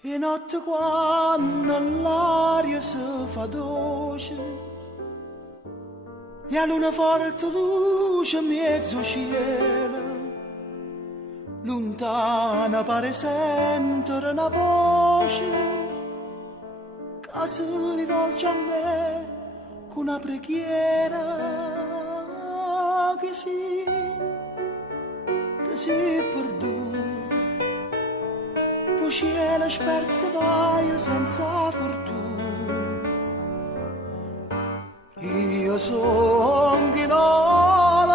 E notte quando l'aria si fa dolce e a luna forte luce mezzo cielo, lontana pare sentire una voce che si rivolge a me con una preghiera che sì, ti sei perduta, poi cielo sperse vai senza fortuna. Io sono Ghinola,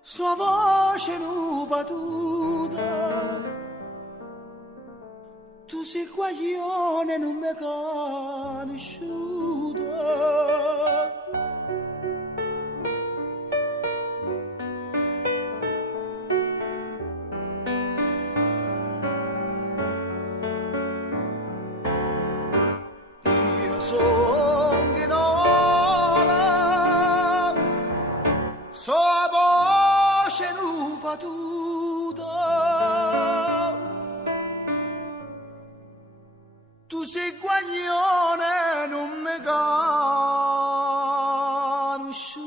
sua voce non battuta, tu sei guaglione non mi conosciuta. Sono Ghinola, sua voce non battuta, tu sei guaglione non mi conosci.